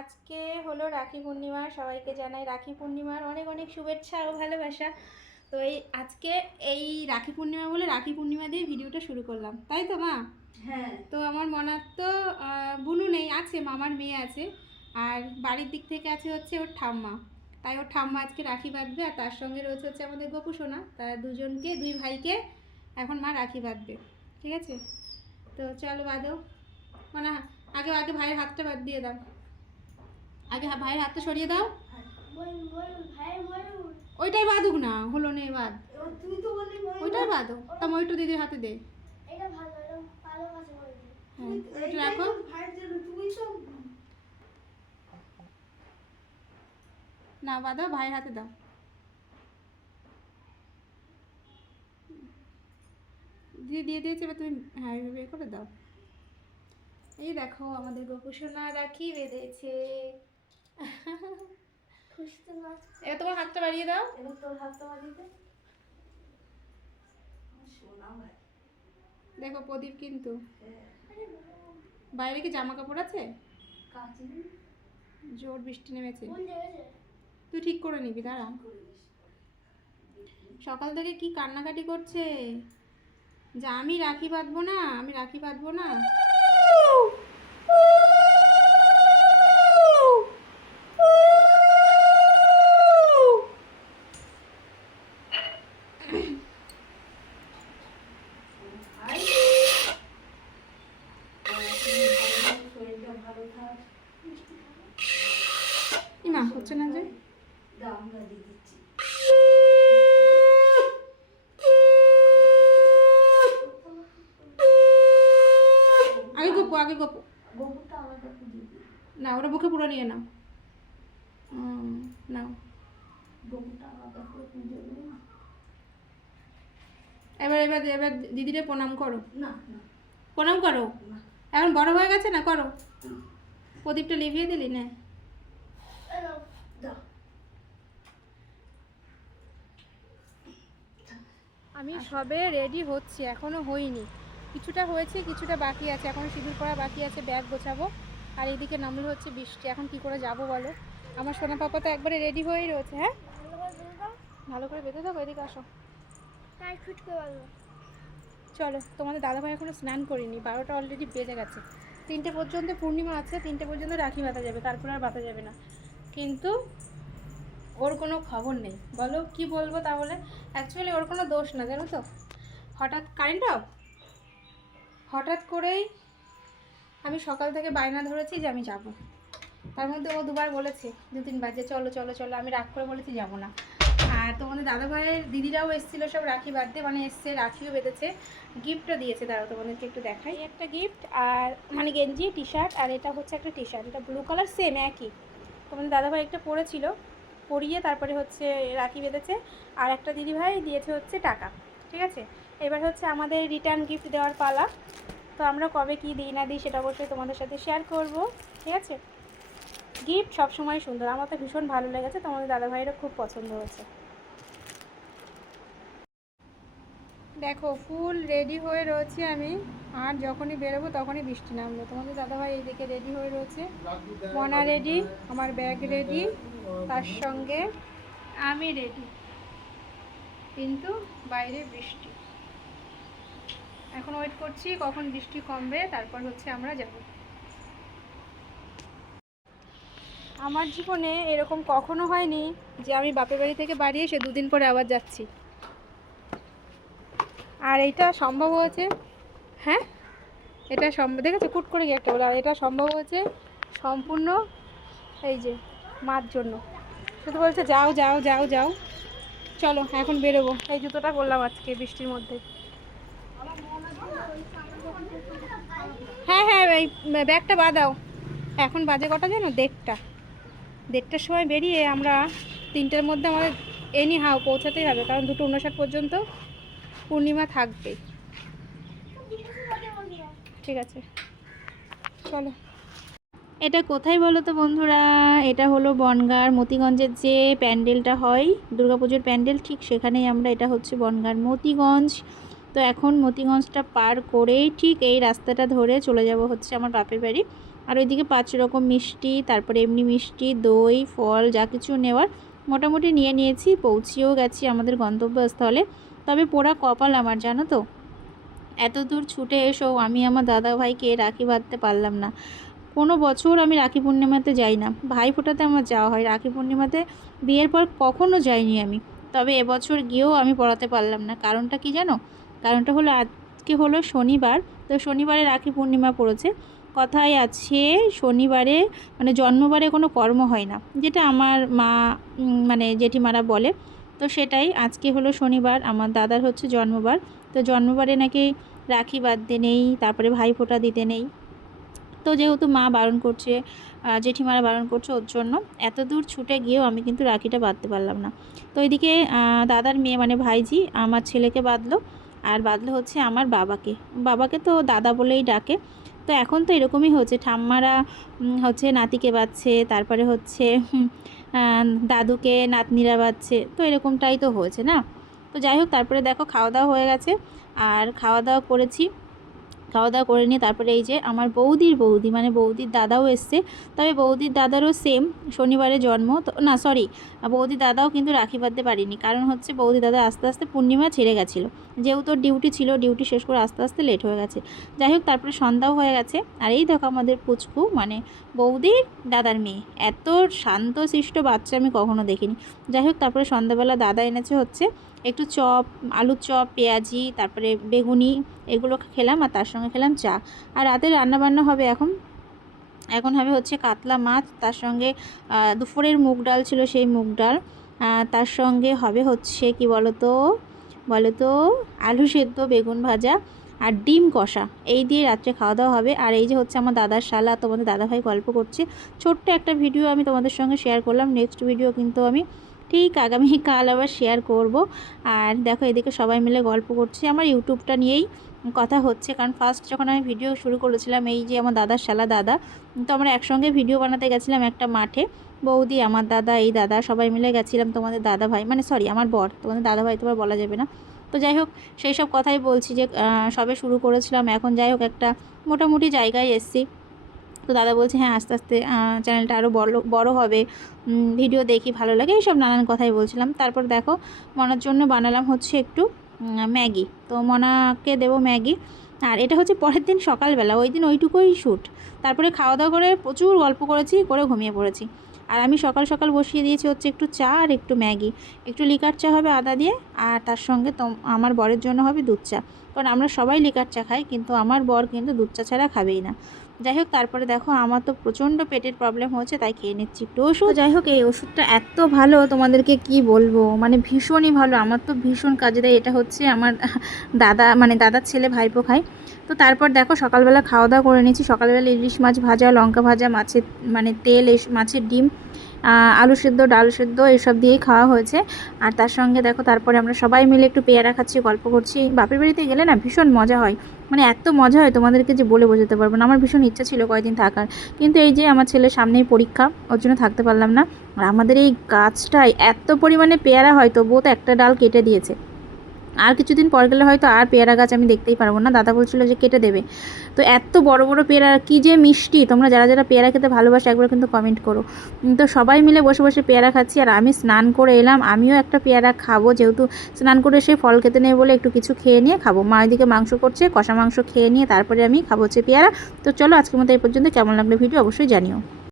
আজকে হলো রাখি পূর্ণিমা সবাইকে জানাই রাখি পূর্ণিমার অনেক অনেক শুভেচ্ছা ও ভালোবাসা। তো এই আজকে এই রাখি পূর্ণিমা বলে রাখি পূর্ণিমা দিয়ে ভিডিওটা শুরু করলাম। তাই তো মা? হ্যাঁ। তো আমার মনার তো বুনু নেই আছে মামার মেয়ে আছে। আর বাড়ির দিক থেকে আছে হচ্ছে ওর ঠাম্মা। তাই ওর ঠাম্মা আজকে রাখি বাঁধবে আর তার সঙ্গে রয়েছে হচ্ছে আমাদের গোপু সোনা। তার দুজনকে দুই ভাইকে এখন মা রাখি বাঁধবে। ঠিক আছে? তো চলো বাঁধো। মানে আগে আগে ভাইয়ের হাতটা বাদ দিয়ে দাও। আগে ভাইয়ের হাতটা সরিয়ে দাও। ওইটাই বাঁধুক না, হলো নে বাদ। ওইটাই বাঁধো তা ময়ূরটা দিদির হাতে দে। হ্যাঁ রাখো। না বাঁধো ভাইয়ের হাতে দাও। দিয়ে দিয়ে দিয়েছে, এবার তুমি হ্যাঁ করে দাও। এই দেখো, আমাদের গোপুসোনা রাখি বেঁধেছে। এবার তোমার হাতটা বাড়িয়ে দাও। তোর হাতটা বাড়িয়ে দেখো প্রদীপ কিন্তু। হ্যাঁ। বাইরে কি জামা কাপড় আছে? জোর বৃষ্টি নেমেছে। তুই ঠিক করে নিবি দাঁড়া। সকাল থেকে কি কান্নাকাটি করছে? যে আমি রাখি বাঁধবো না আমি রাখি বাঁধবো না ভাই শরীরটা ভালো থাক ইমা হচ্ছে না যে? আগে গপু আগে গপু না ওরা মুখে পুরো নিয়ে নাও। নাও। এবার এবার এবার দিদিরে প্রণাম করো। না প্রণাম করো? এখন বড় হয়ে গেছে না? করো। প্রদীপটা লিভিয়ে দিলি না এলো দাও আমি সবে রেডি হচ্ছি এখনও হইনি কিছুটা হয়েছে কিছুটা বাকি আছে। এখনও সিঁদুর করা বাকি আছে ব্যাগ গোছাবো। আর এইদিকে নামলে হচ্ছে বৃষ্টি। এখন কি করে যাব বলো? আমার সোনা পাপা তো একবারে রেডি হয়েই রয়েছে হ্যাঁ? ভালো করে বেঁধে দাও দেবো এদিকে আসো। চলো তোমাদের দাদাভাই এখনও স্নান করিনি। বারোটা অলরেডি বেজে গেছে। তিনটে পর্যন্ত পূর্ণিমা আছে তিনটে পর্যন্ত রাখি বাঁধা যাবে। তারপর আর বাঁধা যাবে না। কিন্তু ওর কোনো খবর নেই। বলো, কি বলব তাহলে? অ্যাকচুয়ালি ওর কোনো দোষ না, জানো তো? হঠাৎ কারেন্ট অফ হঠাৎ করেই আমি সকাল থেকে বায়না ধরেছি যে আমি যাব। তার মধ্যে ও দুবার বলেছে, দু তিনবার যে চলো চলো চলো, আমি রাগ করে বলেছি যাব না। আর তোমাদের দাদা ভাইয়ের দিদিরাও এসেছিল, সব রাখি বাঁধতে। মানে এসছে, রাখিও বেঁধেছে। গিফটও দিয়েছে তারা তোমাদেরকে একটু দেখাই। একটা গিফট আর মানে গেঞ্জি টি শার্ট আর এটা হচ্ছে একটা টি শার্ট এটা ব্লু কালার সেম একই। তোমাদের দাদা ভাই একটা পরেছিল। পরিয়ে তারপরে হচ্ছে রাখি বেঁধেছে। আর একটা দিদিভাই দিয়েছে হচ্ছে টাকা, ঠিক আছে? এবার হচ্ছে আমাদের রিটার্ন গিফট দেওয়ার পালা। তো আমরা কবে কি দিই না দিই সেটা অবশ্যই তোমাদের সাথে শেয়ার করব, ঠিক আছে? গিফট সবসময় সুন্দর। আমার তো ভীষণ ভালো লেগেছে। তোমাদের দাদা ভাইয়েরও খুব পছন্দ হয়েছে। দেখো ফুল রেডি হয়ে রয়েছি আমি। আর যখনই বেরোবো তখনই বৃষ্টি নামলো তোমাদের দাদাভাই এইদিকে রেডি হয়ে রয়েছে। মনা রেডি আমার ব্যাগ রেডি তার সঙ্গে আমি রেডি কিন্তু বাইরে বৃষ্টি। এখন ওয়েট করছি কখন বৃষ্টি কমবে, তারপর হচ্ছে আমরা যাব। আমার জীবনে এরকম কখনো হয়নি যে আমি বাপের বাড়ি থেকে বাড়ি এসে দুদিন পরে আবার যাচ্ছি। আর এইটা সম্ভব হয়েছে হ্যাঁ? এটা সম্ভব, দেখেছ? কুট করে গিয়ে একটা বলে। আর এটা সম্ভব হয়েছে সম্পূর্ণ এই যে মার জন্য। শুধু বলছে, যাও যাও যাও যাও। চলো, এখন বেরোবো। এই জুতোটা করলাম আজকে বৃষ্টির মধ্যে। হ্যাঁ হ্যাঁ এই ব্যাগটা বাদাও এখন বাজে কটা জানো দেড়টা। দেড়টার সময় বেরিয়ে আমরা তিনটের মধ্যে আমাদের এনি হাও পৌঁছাতেই হবে। কারণ দুটো উনষাট পর্যন্ত পূর্ণিমা থাকবে। ঠিক আছে। চলো। এটা কোথায় বলো তো বন্ধুরা? এটা হলো বনগাঁর মতিগঞ্জের যে প্যান্ডেলটা হয়, দুর্গাপুজোর প্যান্ডেল, ঠিক সেখানেই আমরা, এটা হচ্ছে বনগাঁর মতিগঞ্জ। তো এখন মতিগঞ্জটা পার করেই ঠিক এই রাস্তাটা ধরে চলে যাব হচ্ছে আমার বাপের বাড়ি। আর ওইদিকে পাঁচ রকম মিষ্টি, তারপরে এমনি মিষ্টি, দই, ফল, যা কিছু নেওয়ার মোটামুটি নিয়ে নিয়েছি পৌঁছেও গেছি আমাদের গন্তব্যস্থলে। তবে পোড়া কপাল আমার, জানো তো। এত দূর ছুটে এসেও আমি আমার দাদা ভাইকে রাখি বাঁধতে পারলাম না। কোনো বছর আমি রাখি পূর্ণিমাতে যাই না। ভাই ফোটাতে আমার যাওয়া হয়। রাখি পূর্ণিমাতে বিয়ের পর কখনো যাইনি আমি। তবে এবছর গিয়েও আমি পড়াতে পারলাম না। কারণটা কি জানো? কারণটা হলো, আজকে হলো শনিবার। তো শনিবারে রাখি পূর্ণিমা পড়েছে। কথায় আছে, শনিবারে মানে জন্মবারে কোনো কর্ম হয় না। যেটা আমার মা মানে জেঠিমারা বলে। তো সেটাই, আজকে হলো শনিবার, আমার দাদার হচ্ছে জন্মবার, তো জন্মবারে নাকি রাখি বাঁধতে নেই, তারপরে ভাই ফোঁটা দিতে নেই। তো যেহেতু মা বারণ করছে জেঠিমারা বারণ করছে ওর জন্য, এত দূর ছুটে গিয়েও আমি কিন্তু রাখিটা বাঁধতে পারলাম না। তো ওইদিকে দাদার মেয়ে মানে ভাইজি, আমার ছেলেকে বাঁধলো, আর বাঁধলো হচ্ছে আমার বাবাকে। বাবাকে তো দাদা বলেই ডাকে। তো এখন তো এরকমই হচ্ছে, ঠাম্মারা হচ্ছে নাতিকে বাঁধছে, তারপরে হচ্ছে দাদুকে নাতনিরা বাচ্ছে তো এরকমটাই তো হয়েছে না? তো যাই হোক, তারপরে দেখো খাওয়া দাওয়া হয়ে গেছে। আর খাওয়া দাওয়া করেছি। খাওয়া দাওয়া করে নিয়ে তারপরে এই যে আমার বৌদির বৌদি মানে বৌদির দাদাও এসছে। তবে বৌদির দাদারও সেম শনিবারে জন্ম। তো, না সরি বৌদির দাদাও কিন্তু রাখি বাঁধতে পারিনি। কারণ হচ্ছে বৌদি দাদা আস্তে আস্তে পূর্ণিমা ছেড়ে গেছিল। যেহেতু ডিউটি ছিল ডিউটি শেষ করে আস্তে আস্তে লেট হয়ে গেছে। যাই হোক, তারপরে সন্ধ্যাও হয়ে গেছে। আর এই দেখো আমাদের পুচকু মানে বৌদির দাদার মেয়ে। এত শান্ত, শিষ্ট বাচ্চা আমি কখনো দেখিনি। যাই হোক, তারপরে সন্ধ্যাবেলা দাদা এনেছে হচ্ছে একটু চপ, আলুর চপ, পেঁয়াজি, তারপরে বেগুনি এগুলো খেলাম আর তার সঙ্গে খেলাম চা। আর রাতে রান্নাবান্না হবে এখন। এখন হবে হচ্ছে কাতলা মাছ, তার সঙ্গে দুপুরের মুগ ডাল ছিল সেই মুগ ডাল। তার সঙ্গে হবে হচ্ছে কি বলতো বলতো আলু সেদ্ধ, বেগুন ভাজা আর ডিম কষা। এই দিয়ে রাত্রে খাওয়া দাওয়া হবে। আর এই যে হচ্ছে আমার দাদার শালা, তোমাদের দাদাভাই গল্প করছে। ছোট্ট একটা ভিডিও আমি তোমাদের সঙ্গে শেয়ার করলাম। নেক্সট ভিডিও কিন্তু আমি ঠিক আগামীকাল আবার শেয়ার করব। আর দেখো এদিকে সবাই মিলে গল্প করছি। আমার ইউটিউবটা নিয়েই কথা হচ্ছে। কারণ ফার্স্ট যখন আমি ভিডিও শুরু করেছিলাম, এই যে আমার দাদার শালা দাদা, তো আমরা একসঙ্গে ভিডিও বানাতে গেছিলাম একটা মাঠে। বৌদি, আমার দাদা, এই দাদা, সবাই মিলে গেছিলাম তোমাদের দাদা ভাই মানে সরি আমার বর, তোমাদের দাদা ভাই তোমার বলা যাবে না। তো যাই হোক, সেই সব কথাই বলছি যে সবে শুরু করেছিলাম। এখন যাই হোক, একটা মোটামুটি জায়গায় এসছি। তো দাদা বলছে হ্যাঁ আস্তে আস্তে চ্যানেলটা আরও বড় বড় হবে। ভিডিও দেখি, ভালো লাগে। এইসব নানান কথাই বলছিলাম। তারপর দেখো, মনার জন্য বানালাম হচ্ছে একটু ম্যাগি। তো মনাকে দেবো ম্যাগি। আর এটা হচ্ছে পরের দিন সকালবেলা, ওই দিন ওইটুকুই শ্যুট। তারপরে খাওয়া দাওয়া করে প্রচুর গল্প করেছি, করে ঘুমিয়ে পড়েছি। আর আমি সকাল সকাল বসিয়ে দিয়েছি হচ্ছে একটু চা আর একটু ম্যাগি। একটু লিকার চা হবে আদা দিয়ে, আর তার সঙ্গে তো আমার বরের জন্য হবে দুধ চা। কারণ আমরা সবাই লিকার চা খাই, কিন্তু আমার বর কিন্তু দুধ চা ছাড়া খাবেই না। যাই হোক তারপরে দেখো আমার তো প্রচণ্ড পেটের প্রবলেম হয়েছে, তাই খেয়ে নিচ্ছি একটু ওষুধ। যাই হোক এই ওষুধটা এত ভালো, তোমাদেরকে কি বলব? মানে ভীষণই ভালো, আমার তো ভীষণ কাজে দেয়। এটা হচ্ছে আমার দাদা মানে দাদার ছেলে ভাইপো খায়। তো তারপর দেখো, সকালবেলা খাওয়া দাওয়া করে নিয়েছি। সকালবেলা ইলিশ মাছ ভাজা, লঙ্কা ভাজা, মাছের মানে তেল মাছের ডিম। আলু সেদ্ধ, ডাল সেদ্ধ এসব দিয়েই খাওয়া হয়েছে। আর তার সঙ্গে দেখো, তারপরে আমরা সবাই মিলে একটু পেয়ারা খাচ্ছি, গল্প করছি। বাপের বাড়িতে গেলে না ভীষণ মজা হয়। মানে এত মজা হয় তোমাদেরকে যে বলে বোঝাতে পারব না। আমার ভীষণ ইচ্ছা ছিল কয়েকদিন থাকার। কিন্তু এই যে আমার ছেলের সামনেই পরীক্ষা, ওর জন্য থাকতে পারলাম না। আর আমাদের এই গাছটায় এত পরিমাণে পেয়ারা হয়, তবুও তো একটা ডাল কেটে দিয়েছে। আর কিছুদিন পর গেলে হয়তো আর পেয়ারা গাছ আমি দেখতেই পারব না। দাদা বলছিল যে কেটে দেবে। তো এত বড় বড় পেয়ারা, কি যে মিষ্টি। তোমরা যারা যারা পেয়ারা খেতে ভালোবাসো, একবার কিন্তু কমেন্ট করো। তো সবাই মিলে বসে বসে পেয়ারা খাচ্ছি আর আমি স্নান করে এলাম। আমিও একটা পেয়ারা খাব, যেহেতু স্নান করে সে ফল খেতে নেই বলে একটু কিছু খেয়ে নিয়ে খাব। মা এদিকে মাংস করছে, কষা মাংস খেয়ে নিয়ে তারপরে আমি খাব হচ্ছে পেয়ারা। তো চলো আজকের মতো এই পর্যন্ত। কেমন লাগল ভিডিও অবশ্যই জানিও।